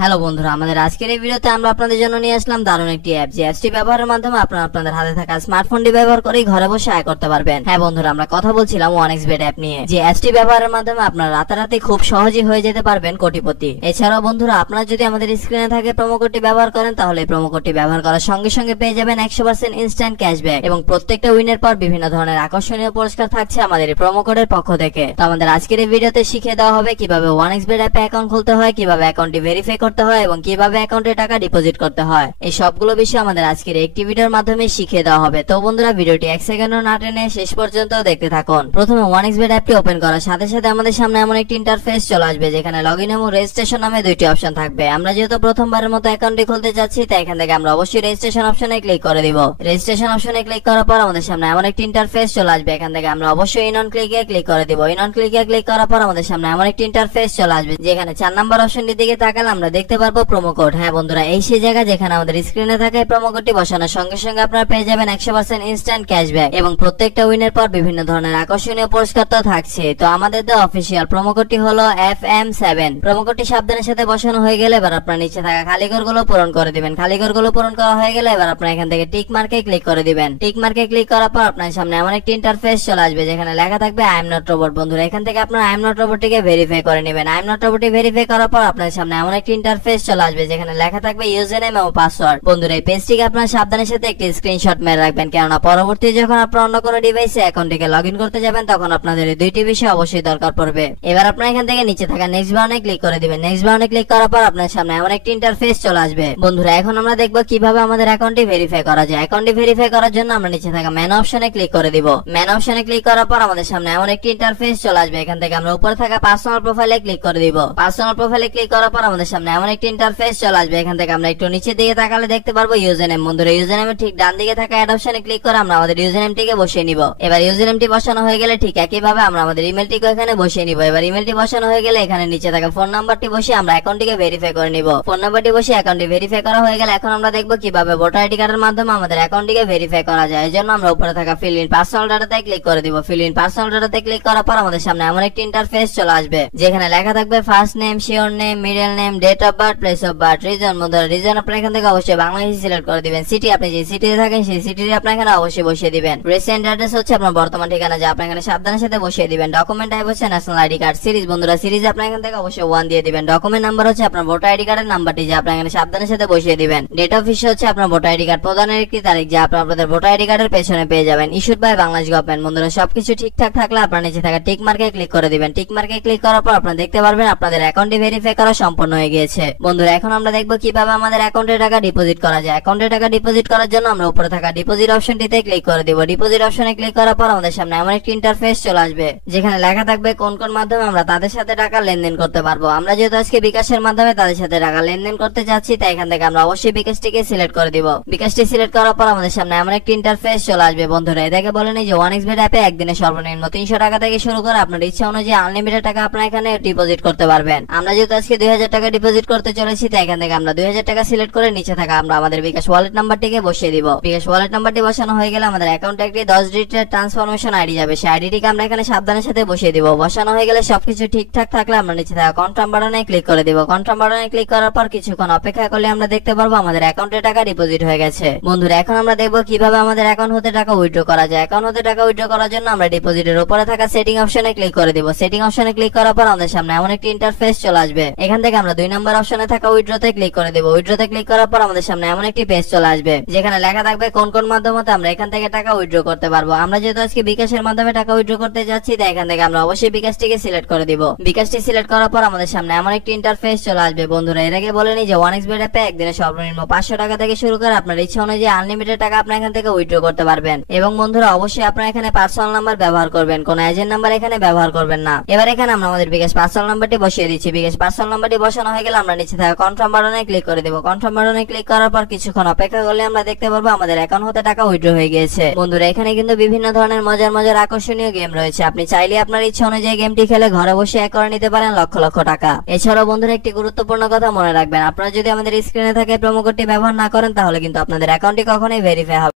Hello বন্ধুরা, আমাদের আজকের এই ভিডিওতে আমরা আপনাদের জন্য নিয়ে আসলাম দারুণ একটি অ্যাপ, যে অ্যাপটি ব্যবহারের মাধ্যমে আপনারা আপনাদের হাতে থাকা স্মার্টফোনটি ব্যবহার করে ঘরে বসে আয় করতে পারবেন। হ্যাঁ বন্ধুরা, আমরা কথা বলছিলাম 1xBet অ্যাপ নিয়ে, যে অ্যাপটি ব্যবহারের মাধ্যমে আপনারা রাতারাতি খুব সহজেই হয়ে যেতে পারবেন কোটিপতি। এছাড়াও বন্ধুরা, আপনারা যদি আমাদের স্ক্রিনে থাকে প্রোমো কোডটি ব্যবহার করেন, তাহলে এই প্রোমো কোডটি ব্যবহার করার সঙ্গে সঙ্গে পেয়ে যাবেন 100% ইনস্ট্যান্ট ক্যাশব্যাক, এবং প্রত্যেকটা উইনের পর বিভিন্ন ধরনের আকর্ষণীয় পুরস্কার থাকছে আমাদের এই প্রোমো কোডের পক্ষ থেকে। তো আমাদের আজকের এই ভিডিওতে শিখিয়ে দেওয়া হবে কিভাবে 1xBet অ্যাপে অ্যাকাউন্ট খুলতে হয়, কিভাবে অ্যাকাউন্টটি ভেরিফাই করতে হয় এবং কিভাবে অ্যাকাউন্টে টাকা ডিপোজিট করতে হয়। এই সবগুলো বিষয় আমাদের আজকের একটি ভিডিওর মাধ্যমে শিখিয়ে দেওয়া হবে। তো বন্ধুরা, ভিডিওটি 1 সেকেন্ডও না টেনে শেষ পর্যন্ত দেখতে থাকুন। প্রথমে 1xBet অ্যাপটি ওপেন করার সাথে সাথে আমাদের সামনে এমন একটি ইন্টারফেস চলে আসবে, যেখানে লগইন এবং রেজিস্ট্রেশন নামে দুইটি অপশন থাকবে। আমরা যেহেতু প্রথমবারের মতো অ্যাকাউন্টটি খুলতে যাচ্ছি, তাই এখান থেকে আমরা অবশ্যই রেজিস্ট্রেশন অপশনে ক্লিক করে দিব। রেজিস্ট্রেশন অপশনে ক্লিক করার পর আমাদের সামনে এমন একটি ইন্টারফেস চলে আসবে। এখান থেকে আমরা অবশ্যই ইন অন ক্লিকে ক্লিক করে দিব। ইন অন ক্লিকে ক্লিক করার পর আমাদের সামনে এমন একটি ইন্টারফেস চলে আসবে, যেখানে 4 নাম্বার অপশনটির দিকে তাকালে আমরা দেখতে পারবো প্রোমো কোড। হ্যাঁ বন্ধুরা, এই সেই জায়গা যেখানে আমাদের স্ক্রিনে থাকে প্রোমো কোডটি বসানোর সঙ্গে সঙ্গে আপনারা পেয়ে যাবেন 100% ইনস্ট্যান্ট ক্যাশব্যাক, এবং প্রত্যেকটা উইনের পর বিভিন্ন ধরনের আকর্ষণীয় পুরস্কার তো থাকছে। তো আমাদের দা অফিসিয়াল প্রোমো কোডটি হলো FM7। প্রোমো কোডটি সাবধানের সাথে বসানো হয়ে গেলে এবার আপনারা নিচে থাকা খালি ঘরগুলো পূরণ করে দিবেন। খালি ঘরগুলো পূরণ করা হয়ে গেলে এবার আপনারা এখান থেকে টিক মার্কে ক্লিক করে দিবেন। টিক মার্কে ক্লিক করার পর আপনার সামনে এমন একটি ইন্টারফেস চলে আসবে, যেখানে লেখা থাকবে আই এম নট রোবট। বন্ধুরা, এখান থেকে আপনারা আই এম নট রোবটটিকে ভেরিফাই করে নেবেন। আই এম নট রোবটটি ভেরিফাই করার পর আপনার সামনে এমন একটি ইন্টারফেস চলে আসবে, যেখানে লেখা থাকবে ইউজার নেম এবং পাসওয়ার্ড। বন্ধুরা, এই পেজটিকে আপনারা সাবধানের সাথে একটি স্ক্রিনশট মেরে রাখবেন, কেননা পরবর্তী যখন আপনারা অন্য কোনো ডিভাইসে অ্যাকাউন্টটিকে লগইন করতে যাবেন, তখন আপনাদের এই দুইটি বিষয় অবশ্যই দরকার পড়বে। এবার আপনারা এখান থেকে নিচে থাকা নেক্সট বাটনে ক্লিক করে দিবেন। নেক্সট বাটনে ক্লিক করার পর আপনার সামনে এমন একটি ইন্টারফেস চলে আসবে। বন্ধুরা, এখন আমরা দেখব কিভাবে আমাদের অ্যাকাউন্টটি ভেরিফাই করা যায়। অ্যাকাউন্টটি ভেরিফাই করার জন্য আমরা নিচে থাকা মেন অপশনে ক্লিক করে দিব। মেন অপশনে ক্লিক করার পর আমাদের সামনে এমন একটি ইন্টারফেস চলে আসবে। এখান থেকে আমরা উপরে থাকা পার্সোনাল প্রোফাইলে ক্লিক করে দিব। পার্সোনাল প্রোফাইলে ক্লিক করার পর আমাদের সামনে এমন একটি ইন্টারফেস চলে আসবে। এখান থেকে আমরা একটু নিচের দিকে তাকালে দেখতে পারবো ইউজার নেম। বন্ধুরা, ইউজার নেমের ঠিক ডান দিকে থাকা অ্যাড অপশনে ক্লিক করে আমরা আমাদের ইউজার নেমটিকে বসিয়ে নিব। এবার ইউজার নেমটি বসানো হয়ে গেলে ঠিক একইভাবে আমরা আমাদের ইমেলটিকে এখানে বসিয়ে নিব। এবার ইমেলটি বসানো হয়ে গেলে এখানে নিচে থাকা ফোন নাম্বারটি বসিয়ে আমরা অ্যাকাউন্টটিকে ভেরিফাই করে নিব। ফোন নাম্বারটি বসিয়ে অ্যাকাউন্টটি ভেরিফাই করা হয়ে গেলে এখন আমরা দেখব কিভাবে ভোটার আইডি কার্ডের মাধ্যমে আমাদের অ্যাকাউন্টটিকে ভেরিফাই করা যায়। এর জন্য আমরা উপরে থাকা ফিল ইন পার্সোনাল ডাটাতে ক্লিক করে দিব। ফিল ইন পার্সোনাল ডাটাতে ক্লিক করার পর আমাদের সামনে এমন একটি ইন্টারফেস চলে আসবে, যেখানে লেখা থাকবে first name, surname, middle name, date of birth, place of birth, reason. বন্ধুরা, রিজন আপনারা এখান থেকে অবশ্যই বাংলাদেশি সিলেক্ট করে দিবেন। সিটি আপনি যে সিটিতে থাকেন সেই সিটিতে আপনারা এখানে অবশ্যই বসিয়ে দিবেন। রিসেন্ট অ্যাড্রেস হচ্ছে আপনার বর্তমান ঠিকানা, যা আপনারা এখানে সাবধানের সাথে বসিয়ে দিবেন। ডকুমেন্ট টাইপ হচ্ছে ন্যাশনাল আইডি কার্ড। সিরিজ, বন্ধুরা সিরিজ আপনারা এখান থেকে অবশ্যই 1 দিয়ে দিবেন। ডকুমেন্ট নাম্বার হচ্ছে আপনার ভোটার আইডি কার্ডের নাম্বারটি, যা আপনারা এখানে সাবধানের সাথে বসিয়ে দিবেন। ডেট অফ ইস্যু হচ্ছে আপনার ভোটার আইডি কার্ড প্রদানের একটি তারিখ, যা আপনারা আপনাদের ভোটার আইডি কার্ডের পেছনে পেয়ে যাবেন। Issued by Bangladesh government. বন্ধুরা, সবকিছু ঠিকঠাক থাকলে আপনারা নিচে থাকা টিক মার্কে ক্লিক করে দিবেন। টিক মার্কে ক্লিক করার পর আপনারা দেখতে পারবেন আপনাদের অ্যাকাউন্টটি ভেরিফাই করা সম্পূর্ণ হয়ে গিয়েছে। বন্ধুরা, এখন আমরা দেখব কিভাবে আমাদের অ্যাকাউন্টে টাকা ডিপোজিট করা যায়। অ্যাকাউন্টে টাকা ডিপোজিট করার জন্য আমরা উপরে থাকা ডিপোজিট অপশনটিতে ক্লিক করে দিব। ডিপোজিট অপশনে ক্লিক করার পর আমাদের সামনে এমন একটি ইন্টারফেস চলে আসবে, যেখানে লেখা থাকবে কোন কোন মাধ্যমে আমরা তাদের সাথে টাকা লেনদেন করতে পারবো। আমরা যেহেতু আজকে বিকাশের মাধ্যমে তাদের সাথে টাকা লেনদেন করতে যাচ্ছি, তাই এখান থেকে আমরা অবশ্যই বিকাশটিকে সিলেক্ট করে দিব। বিকাশটি সিলেক্ট করার পর আমাদের সামনে এমন একটি ইন্টারফেস চলে আসবে। বন্ধুরা, এটাকে বলেন যে 1xBet অ্যাপে একদিনে সর্বনিম্ন 300 টাকা থেকে শুরু করে আপনার ইচ্ছা অনুযায়ী আনলিমিটেড টাকা আপনারা এখানে ডিপোজিট করতে পারবেন। আমরা যেহেতু আজকে 2000 টাকা ডিপোজিট করতে চলেছি, তাই এখান থেকে আমরা 2000 টাকা সিলেক্ট করে নিচে থাকা আমরা আমাদের বিকাশ ওয়ালেট নাম্বারটিকে বসিয়ে দিব। বিকাশ ওয়ালেট নাম্বারটি বসানো হয়ে গেলে আমাদের অ্যাকাউন্টে একটি 10 ডিজিটের ট্রান্সফরমেশন আইডি যাবে। সেই আইডিটিকে আমরা এখানে সাবধানের সাথে বসিয়ে দিব। বসানো হয়ে গেলে সবকিছু ঠিকঠাক থাকলে আমরা নিচে থাকা কনফার্ম বাটনে ক্লিক করে দিব। কনফার্ম বাটনে ক্লিক করার পর কিছুক্ষণ অপেক্ষা করলে আমরা দেখতে পারবো আমাদের অ্যাকাউন্টে টাকা ডিপোজিট হয়ে গেছে। বন্ধুরা, এখন আমরা দেখব কিভাবে আমাদের অ্যাকাউন্ট হতে টাকা উইথড্র করা যায়। অ্যাকাউন্ট হতে টাকা উইথড্র করার জন্য আমরা ডিপোজিটের উপরে থাকা সেটিং অপশনে ক্লিক করে দিব। সেটিং অপশনে ক্লিক করার পর আমাদের সামনে এমন একটি ইন্টারফেস চলে আসবে। এখান থেকে আমরা 2 নম্বর অপশনে থাকা উইথড্রতে ক্লিক করে দিব। উইথড্রতে ক্লিক করার পর আমাদের সামনে এমন একটি পেজ চলে আসবে, যেখানে লেখা থাকবে কোন কোন মাধ্যমে আমরা এখান থেকে টাকা উইথড্র করতে পারবো। আমরা যেহেতু আজকে বিকাশের মাধ্যমে টাকা উইথড্র করতে যাচ্ছি, তাই এখান থেকে আমরা অবশ্যই বিকাশটিকে সিলেক্ট করে দিব। বিকাশটি সিলেক্ট করার পর আমাদের সামনে এমন একটি ইন্টারফেস চলে আসবে। বন্ধুরা, এর আগে বলেনি যে 1xBet অ্যাপে একদিনে সর্বনিম্ন 500 টাকা থেকে শুরু করে আপনার ইচ্ছা অনুযায়ী আনলিমিটেড টাকা আপনারা এখান থেকে উইথড্র করতে পারবেন। এবং বন্ধুরা, অবশ্যই আপনারা এখানে পার্সোনাল নাম্বার ব্যবহার করবেন, কোন এজেন্ট নাম্বার এখানে ব্যবহার করবেন না। এবার এখানে আমরা আমাদের বিকাশ পার্সোনাল নাম্বারটি বসিয়ে দিচ্ছি। বিকাশ পার্সোনাল নাম্বারটি বসানো হয়ে গেলে আমরা নিচে থাকা কনফার্ম বাটনে ক্লিক করে দেব। কনফার্ম বাটনে ক্লিক করার পর কিছুক্ষণ অপেক্ষা করলে আমরা দেখতে পারবো আমাদের অ্যাকাউন্ট হতে টাকা উইথড্র হয়ে গিয়েছে। বন্ধুরা, এখানে কিন্তু বিভিন্ন ধরনের মজার মজার আকর্ষণীয় গেম রয়েছে। আপনি চাইলে আপনার ইচ্ছা অনুযায়ী গেমটি খেলে ঘরে বসে এক করে নিতে পারেন লক্ষ লক্ষ টাকা। এছাড়াও বন্ধুরা, একটি গুরুত্বপূর্ণ কথা মনে রাখবেন, আপনারা যদি আমাদের স্ক্রিনে থাকে প্রোমো কোডটি ব্যবহার না করেন, তাহলে কিন্তু আপনাদের অ্যাকাউন্টটি কখনোই ভেরিফাই হবে